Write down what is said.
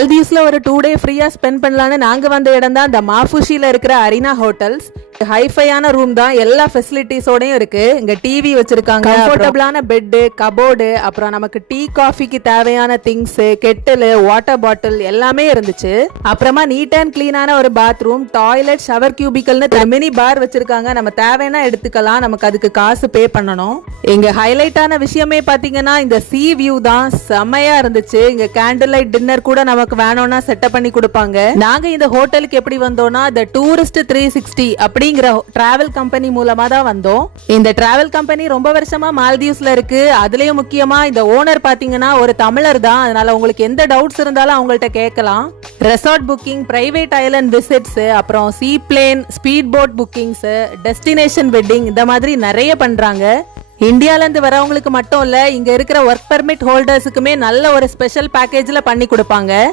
மால்தீவ்ஸ்ல ஒரு 2 டே ஃப்ரீயா ஸ்பெண்ட் பண்ணலான்னு நாங்க வந்த இடம் தான் இந்த மாஃபுஷில இருக்கிற அரினா ஹோட்டல்ஸ். ஹைஃபையான ரூம் தான், எல்லா ஃபெசிலிட்டிஸோடயும் இருக்கு. இங்க டிவி வச்சிருக்காங்க, கம்ஃபர்டபிளான பெட், கபோர்டு, அப்புறம் நமக்கு டீ காஃபிக்கு தேவையான திங்ஸ், கெட்டில், வாட்டர் பாட்டில் எல்லாமே இருந்துச்சு. அப்புறமா நீட் அண்ட் கிளீனான ஒரு பாத்ரூம், டாய்லெட், ஷவர் கியூபிக்கல்னு மினி பார் வச்சிருக்காங்க. நம்ம தேவைன்னா எடுத்துக்கலாம், நமக்கு அதுக்கு காசு பே பண்ணணும். இங்க ஹைலைட்டான விஷயமே பாத்தீங்கன்னா இந்த சீ வியூ தான், செம்மையா இருந்துச்சு. இங்க கேண்டில் லைட் டின்னர் கூட நமக்கு வேணும்னா செட்டப் பண்ணி கொடுப்பாங்க. நாங்க இந்த ஹோட்டலுக்கு எப்படி வந்தோம்னா இந்த டூரிஸ்ட் 360 அப்படிங்கிற டிராவல் கம்பெனி மூலமா தான் வந்தோம். இந்த டிராவல் கம்பெனி ரொம்ப வருஷமா மால்தீவ்ஸ்ல இருக்கு. அதுலயும் முக்கியமா இந்த ஓனர் பாத்தீங்கன்னா ஒரு தமிழர் தான். அதனால உங்களுக்கு எந்த டவுட்ஸ் இருந்தாலும் அவங்கள்ட்ட கேட்கலாம். Resort booking, private island visits, அப்புறம் sea plane, speed boat bookings, destination wedding, இந்த மாதிரி நிறைய பண்றாங்க. இந்தியால இருந்து வரவங்களுக்கு மட்டும் இல்ல, இங்க இருக்கிற ஒர்க் பெர்மிட் ஹோல்டர்ஸுக்குமே நல்ல ஒரு ஸ்பெஷல் பேக்கேஜ்ல பண்ணி கொடுப்பாங்க.